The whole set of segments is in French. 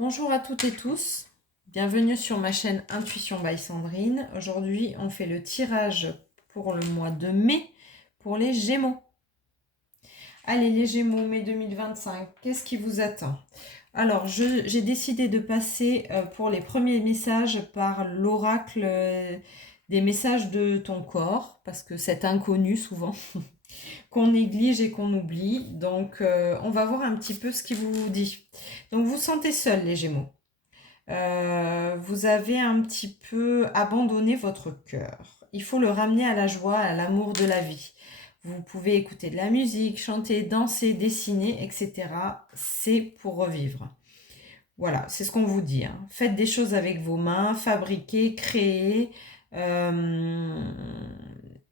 Bonjour à toutes et tous, bienvenue sur ma chaîne Intuition by Sandrine. Aujourd'hui, on fait le tirage pour le mois de mai pour les Gémeaux. Allez, les Gémeaux, mai 2025, qu'est-ce qui vous attend? Alors, j'ai décidé de passer pour les premiers messages par l'oracle des messages de ton corps, parce que c'est inconnu souvent, qu'on néglige et qu'on oublie. Donc, on va voir un petit peu ce qui vous dit. Donc, vous sentez seul, les Gémeaux. Vous avez un petit peu abandonné votre cœur. Il faut le ramener à la joie, à l'amour de la vie. Vous pouvez écouter de la musique, chanter, danser, dessiner, etc. C'est pour revivre. Voilà, c'est ce qu'on vous dit, hein. Faites des choses avec vos mains, fabriquez, créez,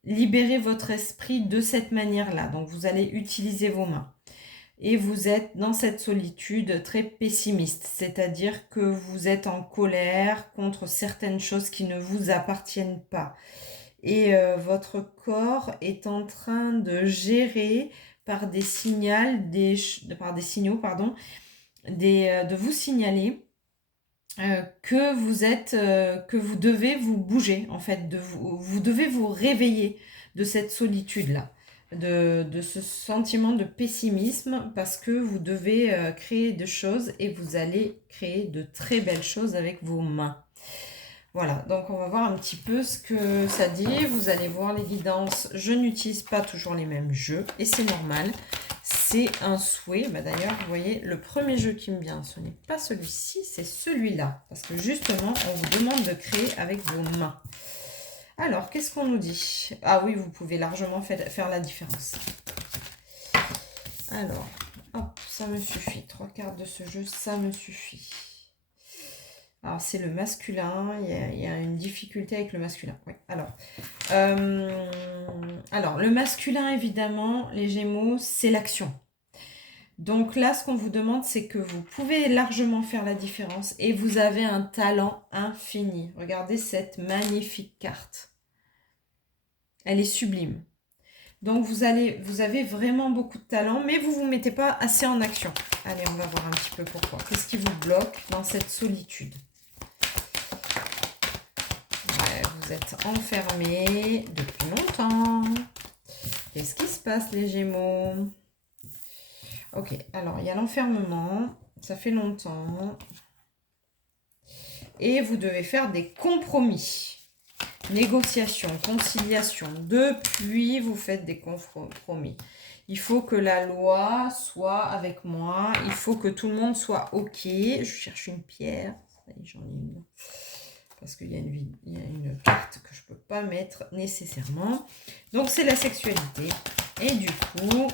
libérez votre esprit de cette manière-là. Donc vous allez utiliser vos mains. Et vous êtes dans cette solitude très pessimiste, c'est-à-dire que vous êtes en colère contre certaines choses qui ne vous appartiennent pas. Et votre corps est en train de gérer par des signaux, de vous signaler que vous devez vous bouger, en fait, vous devez vous réveiller de cette solitude-là, de ce sentiment de pessimisme, parce que vous devez créer des choses et vous allez créer de très belles choses avec vos mains. Voilà, donc on va voir un petit peu ce que ça dit. Vous allez voir les guidances. Je n'utilise pas toujours les mêmes jeux et c'est normal. C'est un souhait. Bah d'ailleurs, vous voyez, le premier jeu qui me vient, ce n'est pas celui-ci, c'est celui-là. Parce que justement, on vous demande de créer avec vos mains. Alors, qu'est-ce qu'on nous dit? Ah oui, vous pouvez largement faire la différence. Alors, hop, ça me suffit. 3 cartes de ce jeu, ça me suffit. Alors, c'est le masculin. Il y a une difficulté avec le masculin. Oui. Alors, le masculin, évidemment, les Gémeaux, c'est l'action. Donc là, ce qu'on vous demande, c'est que vous pouvez largement faire la différence et vous avez un talent infini. Regardez cette magnifique carte. Elle est sublime. Donc, vous avez vraiment beaucoup de talent, mais vous ne vous mettez pas assez en action. Allez, on va voir un petit peu pourquoi. Qu'est-ce qui vous bloque dans cette solitude? Vous êtes enfermés depuis longtemps. Qu'est-ce qui se passe, les Gémeaux? Ok, alors il y a l'enfermement. Ça fait longtemps. Et vous devez faire des compromis. Négociation, conciliation. Depuis, vous faites des compromis. Il faut que la loi soit avec moi. Il faut que tout le monde soit OK. Je cherche une pierre. J'en ai une. Parce qu'il y a une carte que je ne peux pas mettre nécessairement. Donc, c'est la sexualité. Et du coup,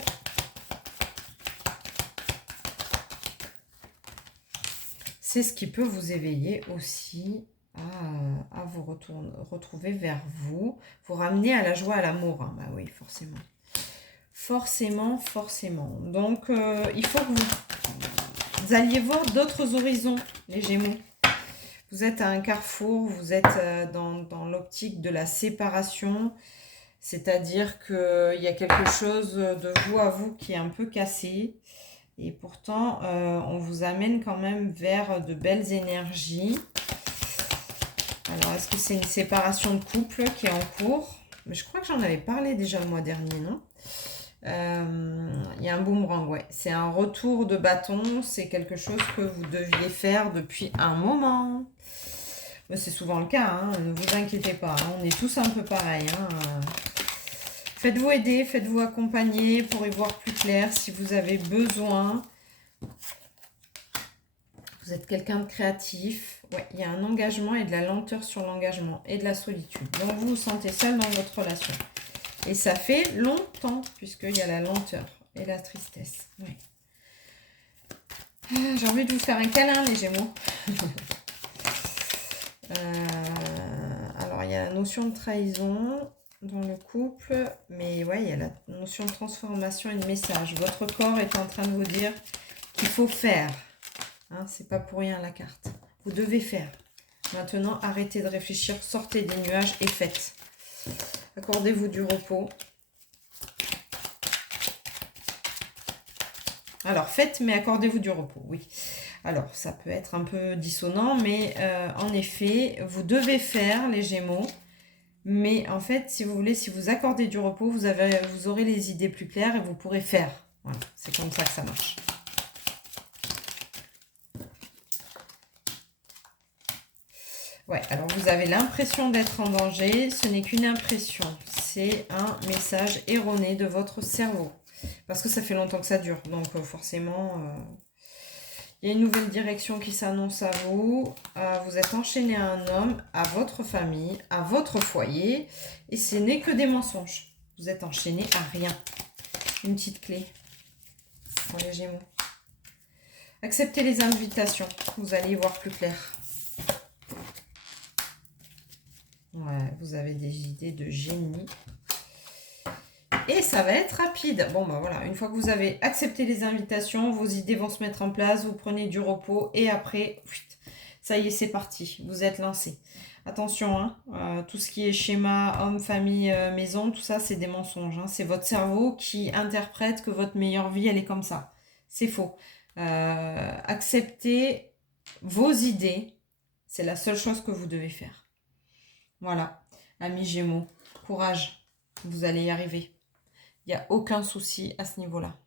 c'est ce qui peut vous éveiller aussi à vous retrouver vers vous. Vous ramener à la joie, à l'amour. Hein. Bah oui, forcément. Forcément. Donc, il faut que vous alliez voir d'autres horizons, les Gémeaux. Vous êtes à un carrefour, vous êtes dans l'optique de la séparation, c'est-à-dire qu'il y a quelque chose de vous à vous qui est un peu cassé. Et pourtant, on vous amène quand même vers de belles énergies. Alors, est-ce que c'est une séparation de couple qui est en cours? Mais je crois que j'en avais parlé déjà le mois dernier, non? Il y a un boomerang, ouais. C'est un retour de bâton. C'est quelque chose que vous deviez faire depuis un moment. Mais c'est souvent le cas, hein, ne vous inquiétez pas. Hein, on est tous un peu pareil. Hein. Faites-vous aider, faites-vous accompagner pour y voir plus clair si vous avez besoin. Vous êtes quelqu'un de créatif. Ouais, il y a un engagement et de la lenteur sur l'engagement et de la solitude. Donc vous vous sentez seul dans votre relation. Et ça fait longtemps, puisqu'il y a la lenteur et la tristesse. Oui. J'ai envie de vous faire un câlin, les Gémeaux. Alors, il y a la notion de trahison dans le couple, mais ouais, il y a la notion de transformation et de message. Votre corps est en train de vous dire qu'il faut faire. Hein, c'est pas pour rien la carte. Vous devez faire. Maintenant, arrêtez de réfléchir, sortez des nuages et faites. Accordez-vous du repos. Alors, faites, mais accordez-vous du repos, oui. Alors, ça peut être un peu dissonant, mais en effet, vous devez faire les Gémeaux. Mais en fait, si vous voulez, si vous accordez du repos, vous aurez les idées plus claires et vous pourrez faire. Voilà, c'est comme ça que ça marche. Ouais, alors vous avez l'impression d'être en danger. Ce n'est qu'une impression. C'est un message erroné de votre cerveau. Parce que ça fait longtemps que ça dure. Donc forcément... il y a une nouvelle direction qui s'annonce à vous. Vous êtes enchaîné à un homme, à votre famille, à votre foyer. Et ce n'est que des mensonges. Vous êtes enchaîné à rien. Une petite clé pour les Gémeaux. Acceptez les invitations. Vous allez y voir plus clair. Ouais, vous avez des idées de génie. Et ça va être rapide. Bon, ben voilà, une fois que vous avez accepté les invitations, vos idées vont se mettre en place, vous prenez du repos et après, ça y est, c'est parti. Vous êtes lancé. Attention, hein, tout ce qui est schéma, homme, famille, maison, tout ça, c'est des mensonges. Hein. C'est votre cerveau qui interprète que votre meilleure vie, elle est comme ça. C'est faux. Acceptez vos idées. C'est la seule chose que vous devez faire. Voilà, amis Gémeaux, courage. Vous allez y arriver. Il n'y a aucun souci à ce niveau-là.